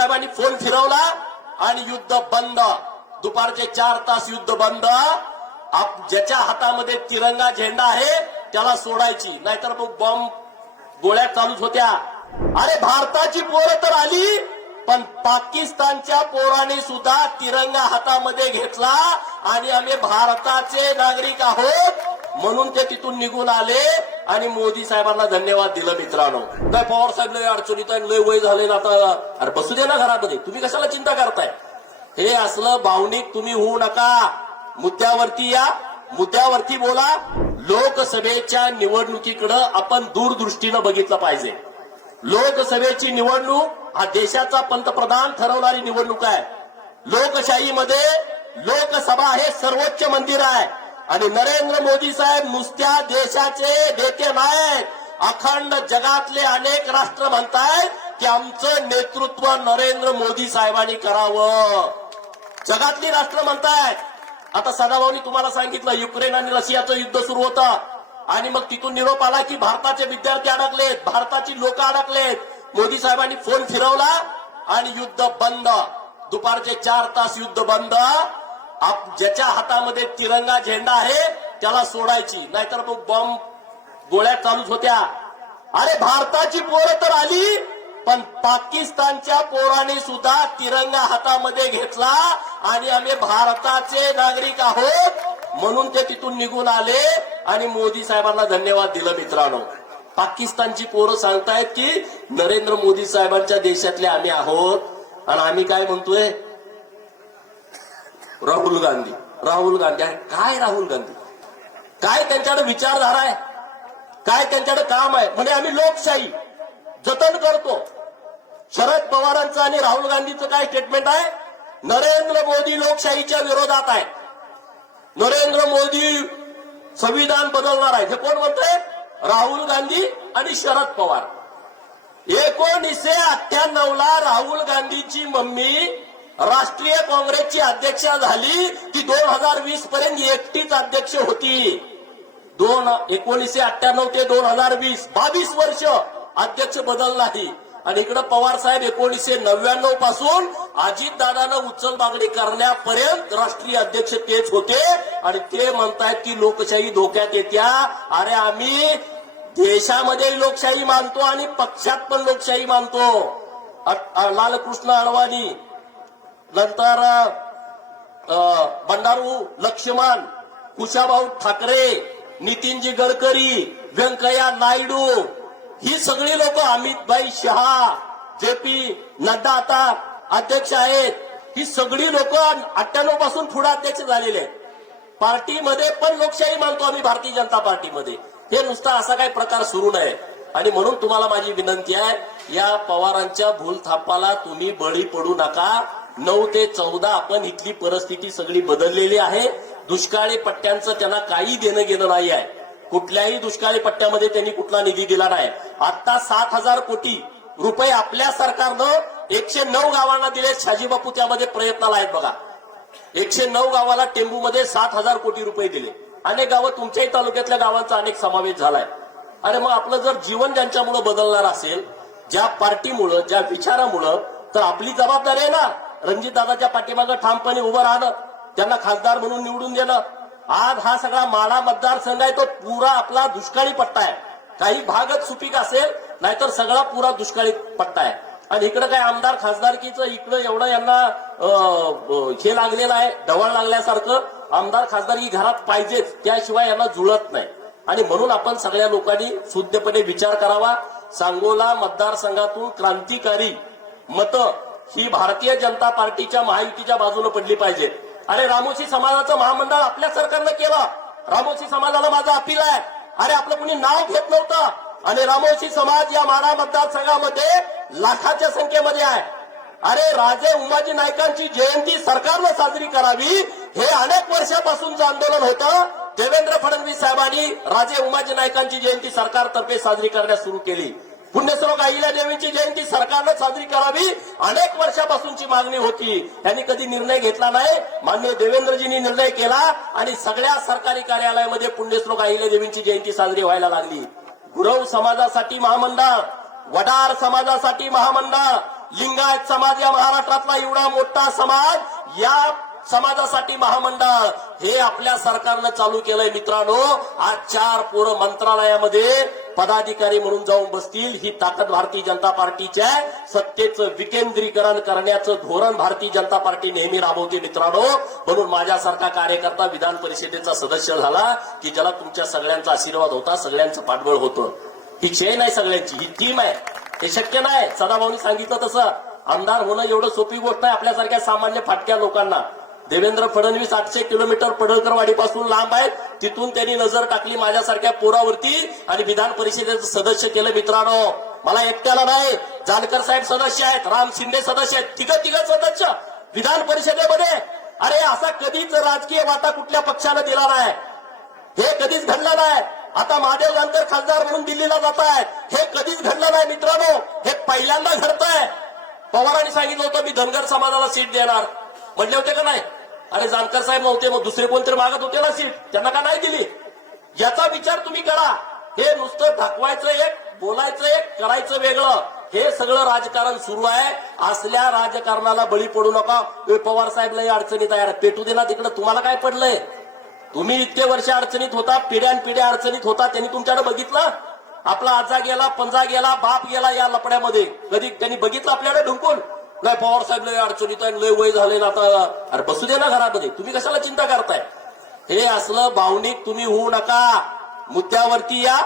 साहेबांनी फोन फिरवला आणि युद्ध बंद. दुपारचे चार तास युद्ध बंद. ज्याच्या हातामध्ये तिरंगा झेंडा आहे त्याला सोडायची. नाहीतर मग बॉम्ब गोळ्या चालूच होत्या. अरे भारताची पोरं तर आली पण पाकिस्तानच्या पोराने सुद्धा तिरंगा हातामध्ये घेतला आणि आम्ही भारताचे नागरिक आहोत म्हणून ते तिथून निघून आले. आणि मोदी साहेबांना धन्यवाद दिलं मित्रांनो. काय पवार साहेब लय अडचणीत आहे लय वय झाले ना आता. अरे बसू दे ना घरामध्ये. तुम्ही कशाला चिंता करताय? हे असलं भावनिक तुम्ही होऊ नका. मुद्द्यावरती या. मुद्द्यावरती बोला. लोकसभेच्या निवडणुकीकडं आपण दूरदृष्टीनं बघितलं पाहिजे. लोकसभेची निवडणूक हा देशाचा पंतप्रधान ठरवणारी निवडणूक आहे. लोकशाहीमध्ये लोकसभा हे सर्वोच्च मंदिर आहे. आणि नरेंद्र मोदी साहेब नुसत्या देशाचे नेते नाहीत. अखंड जगातले अनेक राष्ट्र म्हणतायत की आमचं नेतृत्व नरेंद्र मोदी साहेबांनी करावं. जगातली राष्ट्र म्हणतायत. आता सदाभाऊनी तुम्हाला सांगितलं युक्रेन आणि रशियाचं युद्ध सुरू होतं. आणि मग तिथून निरोप आला की भारताचे विद्यार्थी अडकलेत भारताची लोक अडकलेत. मोदी साहेबांनी फोन फिरवला आणि युद्ध बंद. दुपारचे चार तास युद्ध बंद. आप ज्याच्या हातामध्ये तिरंगा झेंडा आहे त्याला सोडायची. नाहीतर मग बॉम्ब गोळ्या चालूच होत्या. अरे भारताची पोरं तर आली पण पाकिस्तानच्या पोराने सुद्धा तिरंगा हातामध्ये घेतला आणि आम्ही भारताचे नागरिक आहोत म्हणून ते तिथून निघून आले आणि मोदी साहेबांना धन्यवाद दिलं मित्रांनो. पाकिस्तानची पोरं सांगतायत की नरेंद्र मोदी साहेबांच्या देशातले आम्ही आहोत. आणि आम्ही काय म्हणतोय? राहुल गांधी. राहुल गांधी. आणि काय राहुल गांधी? काय त्यांच्याकडे विचारधारा आहे? काय त्यांच्याकडे काम आहे? म्हणजे आम्ही लोकशाही. जतन करतो. शरद पवारांचं आणि राहुल गांधीचं काय स्टेटमेंट आहे? नरेंद्र मोदी लोकशाहीच्या विरोधात आहे. नरेंद्र मोदी संविधान बदलणार आहे. हे कोण म्हणतंय? राहुल गांधी आणि शरद पवार. एकोणीसशे अठ्ठ्याण्णव ला राहुल गांधीची मम्मी राष्ट्रीय काँग्रेसची अध्यक्ष झाली ती दोन हजार वीस पर्यंत एकटीच अध्यक्ष होती. दोन एकोणीसशे अठ्ठ्याण्णव ते दोन हजार वीस बावीस वर्ष अध्यक्ष बदल नाही. आणि इकडे पवार साहेब एकोणीसशे नव्याण्णवपासून अजित दादानं उचल मागणी करण्यापर्यंत राष्ट्रीय अध्यक्ष तेच होते. आणि ते म्हणतायत की लोकशाही धोक्यात येत्या. अरे आम्ही देशामध्ये लोकशाही मानतो आणि पक्षात पण लोकशाही मानतो. लालकृष्ण अडवाणी नंतर बंडारू लक्ष्मण कुशाभाऊ ठाकरे नितीनजी गडकरी व्यंकय्या नायडू ही सगळी लोक अमितभाई शहा जे पी नड्डा आता अध्यक्ष आहेत ही सगळी लोक अठ्ठ्याण्णवपासून पुढे अध्यक्ष झालेले आहेत. पार्टीमध्ये पण लोकशाही मानतो आम्ही भारतीय जनता पार्टीमध्ये. हे नुसता असा काही प्रकार सुरू नये आणि म्हणून तुम्हाला माझी विनंती आहे या पवारांच्या भूलथापाला तुम्ही बळी पडू नका. नऊ ते चौदा आपण इथली परिस्थिती सगळी बदललेली आहे. दुष्काळी पट्ट्यांचं त्यांना काही देणं घेणं नाही आहे. कुठल्याही दुष्काळी पट्ट्यामध्ये त्यांनी कुठला निधी दिला नाही. आता सात हजार कोटी रुपये आपल्या सरकारनं एकशे नऊ गावांना दिले. शाजीबापू त्यामध्ये प्रयत्नाला आहेत बघा. एकशे नऊ गावाला टेंबूमध्ये सात हजार कोटी रुपये दिले. अनेक गावं तुमच्याही तालुक्यातल्या गावांचा अनेक समावेश झालाय. अरे मग आपलं जर जीवन ज्यांच्यामुळं बदलणार असेल ज्या पार्टीमुळं ज्या विचारामुळं तर आपली जबाबदारी आहे ना. रणजित दादाच्या पाठीमागं ठामपणे उभं राहणं त्यांना खासदार म्हणून निवडून देणं आज हा सगळा माळा मतदारसंघ आहे तो पुरा आपला दुष्काळी पट्टा आहे. काही भागच सुपीक असेल नाहीतर सगळा पुरा दुष्काळी पट्टा आहे. आणि इकडं काय आमदार खासदारकीचं इकडं एवढं यांना हे लागलेलं आहे ढवळ लागल्यासारखं आमदार खासदारकी घरात पाहिजेच त्याशिवाय यांना जुळत नाही. आणि म्हणून आपण सगळ्या लोकांनी शुद्धपणे विचार करावा. सांगोला मतदारसंघातून क्रांतिकारी मतं ही भारतीय जनता पार्टीच्या महायुतीच्या बाजूने पडली पाहिजे. अरे रामोशी समाजाचं महामंडळ आपल्या सरकारनं केलं. रामोशी समाजाला माझा अपील आहे. अरे आपलं कुणी नाव घेत नव्हतं. आणि रामोशी समाज या मारा मतदारसंघामध्ये लाखाच्या संख्येमध्ये आहे. अरे राजे उमाजी नायकांची जयंती सरकारनं साजरी करावी हे अनेक वर्षापासूनचं आंदोलन होतं. देवेंद्र फडणवीस साहेबांनी राजे उमाजी नायकांची जयंती सरकारतर्फे साजरी करण्यास सुरू केली. पुण्यश्लोक अहिल्या देवींची जयंती सरकारनं साजरी करावी. अनेक वर्षापासूनची मागणी होती. त्यांनी कधी निर्णय घेतला नाही. मान्य देवेंद्रजींनी निर्णय केला आणि सगळ्या सरकारी कार्यालयामध्ये पुण्यश्लोक अहिल्या देवींची जयंती साजरी व्हायला लागली. गुरव समाजासाठी महामंडळ वडार समाजासाठी महामंडळ लिंगायत समाज या महाराष्ट्रातला एवढा मोठा समाज या समाजासाठी महामंडळ हे आपल्या सरकारनं चालू केलंय मित्रांनो. आज चार पोरं मंत्रालयामध्ये पदाधिकारी म्हणून जाऊन बसतील. ही ताकद भारतीय जनता पार्टीची आहे. सत्तेचं विकेंद्रीकरण करण्याचं धोरण भारतीय जनता पार्टी नेहमी राबवते मित्रांनो. म्हणून माझ्यासारखा कार्यकर्ता विधान परिषदेचा सदस्य झाला की ज्याला तुमच्या सगळ्यांचा आशीर्वाद होता सगळ्यांचं पाठबळ होतं. ही चेन आहे सगळ्यांची ही टीम आहे. हे शक्य नाही. सदाभाऊनी सांगितलं तसं. आमदार होणं एवढं सोपी गोष्ट आहे आपल्यासारख्या सामान्य फाटक्या लोकांना. देवेंद्र फडणवीस आठशे किलोमीटर पडळकरवाडीपासून लांब आहेत. तिथून त्यांनी नजर टाकली माझ्यासारख्या पोरावरती आणि विधान परिषदेचं सदस्य केलं मित्रांनो. मला एकट्याला नाही जानकर साहेब सदस्य आहेत राम शिंदे सदस्य आहेत तिघ तिघ सदस्य विधान परिषदेमध्ये. अरे असा कधीच राजकीय वाटा कुठल्या पक्षानं दिला नाही. हे कधीच घडलं नाही. आता महादेव जानकर खासदार म्हणून दिल्लीला जात आहेत. हे कधीच घडलं नाही मित्रांनो. हे पहिल्यांदा घडतंय. पवारांनी सांगितलं होतं मी धनगर समाजाला सीट देणार. म्हणले होते का नाही? अरे जानकर साहेब नव्हते मग दुसरे कोणतरी मागत होते ना सीट? त्यांना का नाही दिली? याचा विचार तुम्ही करा. हे नुसतं दाखवायचं एक बोलायचं एक करायचं वेगळं. हे सगळं राजकारण सुरू आहे. असल्या राजकारणाला बळी पडू नका. पवार साहेबला या अडचणीत आहे. पेटू देना तिकडे तिकडं. तुम्हाला काय पडलंय? तुम्ही इतके वर्ष अडचणीत होता पिढ्यान पिढ्या अडचणीत होता. त्यांनी तुमच्याकडे बघितलं? आपला आजा गेला पंजा गेला बाप गेला या लपड्यामध्ये. कधी त्यांनी बघितलं आपल्याकडे ढुंकून? नाही पवार साहेब लय अडचणीत आहे लय वय झाले ना आता. अरे बसू दे ना घरामध्ये. तुम्ही कशाला चिंता करताय? हे असलं भावनिक तुम्ही होऊ नका. मुद्द्यावरती या.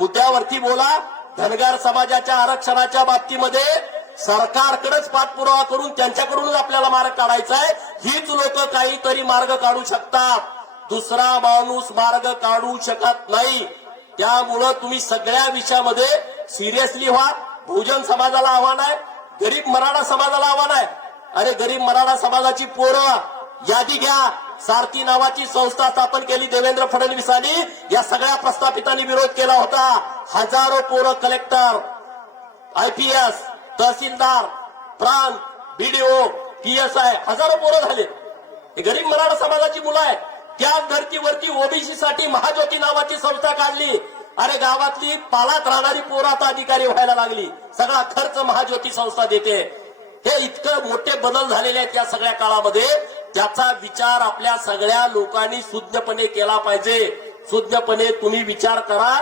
मुद्द्यावरती बोला. धनगर समाजाच्या आरक्षणाच्या बाबतीमध्ये सरकारकडेच पाठपुरावा करून त्यांच्याकडूनच आपल्याला मार्ग काढायचा आहे. हीच लोक काहीतरी मार्ग काढू शकतात. दुसरा माणूस मार्ग काढू शकत नाही. त्यामुळं तुम्ही सगळ्या विषयामध्ये सिरियसली व्हा. बहुजन समाजाला आव्हान आहे. गरीब मराठा समाजाला आव्हान आहे. अरे गरीब मराठा समाजाची पोरं यादी घ्या. सारथी नावाची संस्था स्थापन केली देवेंद्र फडणवीसांनी. या सगळ्या प्रस्थापितांनी विरोध केला होता. हजारो पोरं कलेक्टर आयपीएस तहसीलदार प्रांत बीडीओ पीएसआय हजारो पोरं झाले. हे गरीब मराठा समाजाची मुलं आहेत. त्याच धर्तीवरती ओबीसी साठी महाज्योती नावाची संस्था काढली. अरे गावातली पालात राहणारी पोरं आता अधिकारी व्हायला लागली. सगळा खर्च महाज्योती संस्था देते. हे इतकं मोठे बदल झालेले आहेत या सगळ्या काळामध्ये. त्याचा विचार आपल्या सगळ्या लोकांनी सुज्ञपणे केला पाहिजे. सुज्ञपणे तुम्ही विचार करा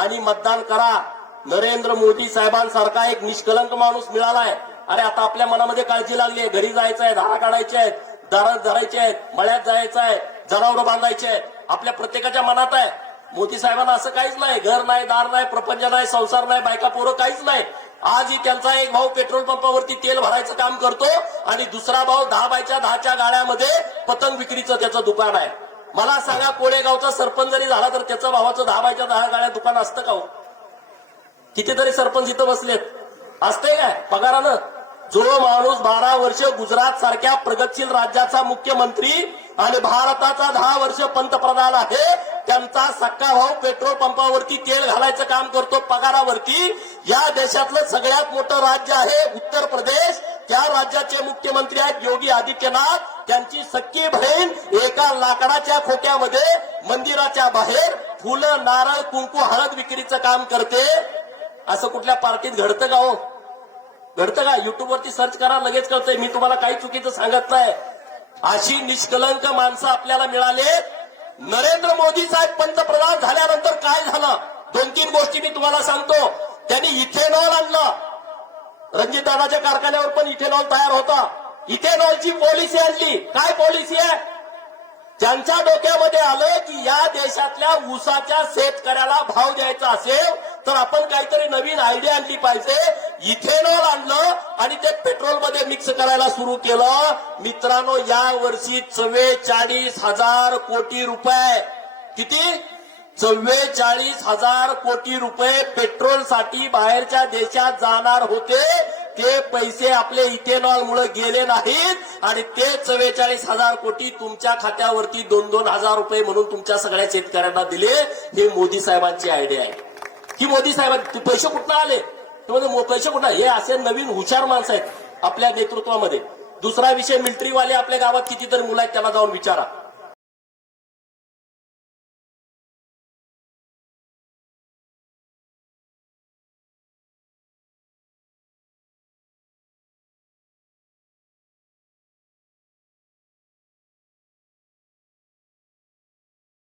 आणि मतदान करा. नरेंद्र मोदी साहेबांसारखा एक निष्कलंक माणूस मिळालाय. अरे आता आपल्या मनामध्ये काळजी लागली आहे. घरी जायचं आहे धारा काढायचे आहेत दारात धरायचे आहेत मळ्यात जायचं आहे जनावर बांधायचे आहेत आपल्या प्रत्येकाच्या मनात आहे. मोदी साहेबांना असं काहीच नाही. घर नाही दार नाही प्रपंच नाही संसार नाही बायका पोरं काहीच नाही. आजही त्यांचा एक भाऊ पेट्रोल पंपावरती तेल भरायचं काम करतो आणि दुसरा भाऊ दहा बायच्या दहाच्या गाड्यामध्ये पतंग विक्रीचं त्याचं दुकान आहे. मला सांगा कोळेगावचा सरपंच जरी झाला तर त्याचं भावाचं दहा बायच्या दहा गाड्या दुकान असतं का हो? कितीतरी सरपंच इथं बसलेत. असते काय? पगारानं? जो माणूस बारा वर्ष गुजरात सारख्या प्रगतशील राज्याचा मुख्यमंत्री आणि भारताचा दहा वर्ष पंतप्रधान आहे त्यांचा सक्का भाऊ पेट्रोल पंपावरती तेल घालायचं काम करतो पगारावरती. या देशातलं सगळ्यात मोठं राज्य आहे उत्तर प्रदेश. त्या राज्याचे मुख्यमंत्री आहेत योगी आदित्यनाथ. त्यांची सख्खी बहीण एका लाकडाच्या खोट्यामध्ये मंदिराच्या बाहेर फुलं नारळ कुंकू हळद विक्रीचं काम करते. असं कुठल्या पार्टीत घडतं का हो? घडतं का? युट्यूबवरती सर्च करा लगेच कळतंय. मी तुम्हाला काही चुकीचं सांगत नाही. अशी निष्कलंक माणसं आपल्याला मिळाले नरेंद्र मोदी साहेब पंतप्रधान झाल्यानंतर काय झालं? दोन तीन गोष्टी मी तुम्हाला सांगतो. त्यांनी इथेनॉल आणलं. रणजितदादाच्या कारखान्यावर पण इथेनॉल तयार होता. इथेनॉलची पॉलिसी आणली. काय पॉलिसी आहे? ज्यांच्या डोक्यामध्ये आलं की या देशातल्या ऊसाच्या शेतकऱ्याला भाव द्यायचा असेल तर आपण काहीतरी नवीन आयडिया आणली पाहिजे. इथेनॉल आणलं आणि ते पेट्रोलमध्ये मिक्स करायला सुरू केलं. मित्रांनो या वर्षी चव्वेचाळीस हजार कोटी रुपये. किती? चव्वेचाळीस हजार कोटी रुपये पेट्रोलसाठी बाहेरच्या देशात जाणार होते. ते पैसे आपले इथेनॉल मुळे गेले नाहीत. आणि ते चव्वेचाळीस हजार कोटी तुमच्या खात्यावरती दोन दोन हजार रुपये म्हणून तुमच्या सगळ्या शेतकऱ्यांना दिले. हे मोदी साहेबांची आयडिया आहे. की मोदी साहेबांनी पैसे कुठं आले? ते म्हणजे पैसे कुठं हे असे नवीन हुशार माणसं आहेत आपल्या नेतृत्वामध्ये. दुसरा विषय मिलिटरीवाले आपल्या गावात कितीतरी मुलं आहेत त्याला जाऊन विचारा.